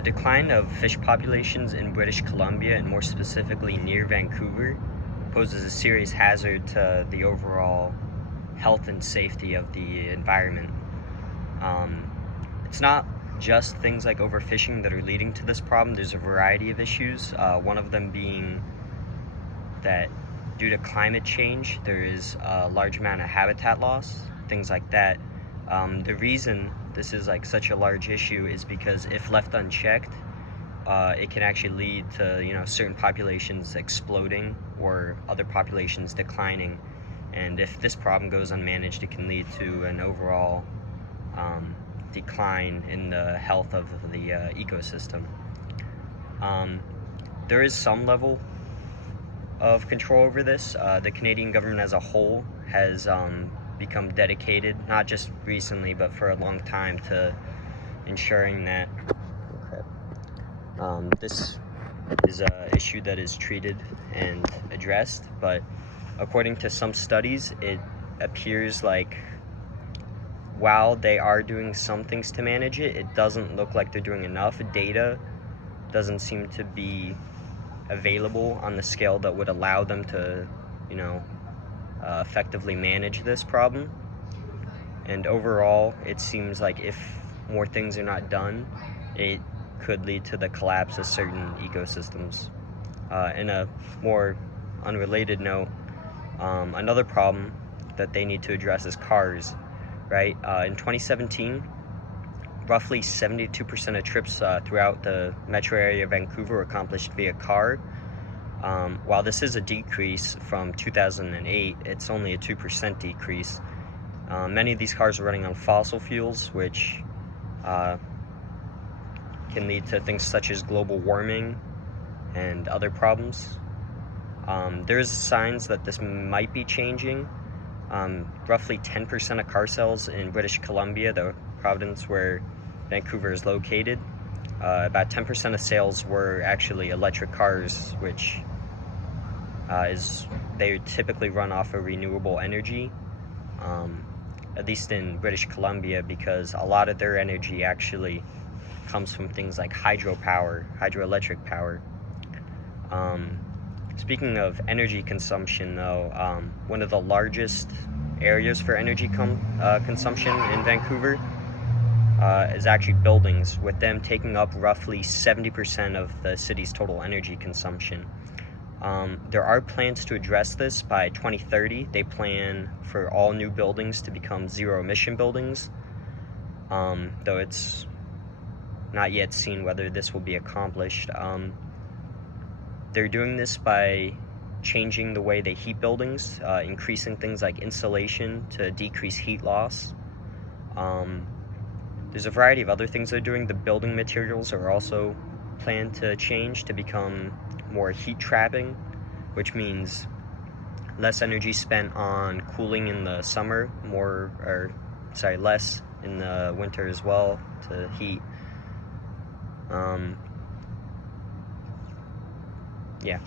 The decline of fish populations in British Columbia, and more specifically near Vancouver, poses a serious hazard to the overall health and safety of the environment. It's not just things like overfishing that are leading to this problem. There's a variety of issues, one of them being that due to climate change, there is a large amount of habitat loss, things like that. The reason this is like such a large issue is because if left unchecked, it can actually lead to certain populations exploding or other populations declining. And if this problem goes unmanaged, it can lead to an overall decline in the health of the ecosystem. There is some level of control over this. The Canadian government as a whole has become dedicated, not just recently, but for a long time, to ensuring that this is an issue that is treated and addressed. But according to some studies, it appears like while they are doing some things to manage it, it doesn't look like they're doing enough. Data doesn't seem to be available on the scale that would allow them to effectively manage this problem. And overall, it seems like if more things are not done, it could lead to the collapse of certain ecosystems. In a more unrelated note, another problem that they need to address is cars, right? In 2017, roughly 72% of trips throughout the metro area of Vancouver were accomplished via car. While this is a decrease from 2008, it's only a 2% decrease. Many of these cars are running on fossil fuels, which can lead to things such as global warming and other problems. There's signs that this might be changing. Roughly 10% of car sales in British Columbia, the province where Vancouver is located, about 10% of sales were actually electric cars, which they typically run off of renewable energy, at least in British Columbia, because a lot of their energy actually comes from things like hydroelectric power. Speaking of energy consumption, though, one of the largest areas for energy consumption in Vancouver is actually buildings, with them taking up roughly 70% of the city's total energy consumption. There are plans to address this by 2030. They plan for all new buildings to become zero-emission buildings, though it's not yet seen whether this will be accomplished. They're doing this by changing the way they heat buildings, increasing things like insulation to decrease heat loss. There's a variety of other things they're doing. The building materials are also planned to change to become more heat trapping, which means less energy spent on cooling in the summer, less in the winter as well to heat. Yeah.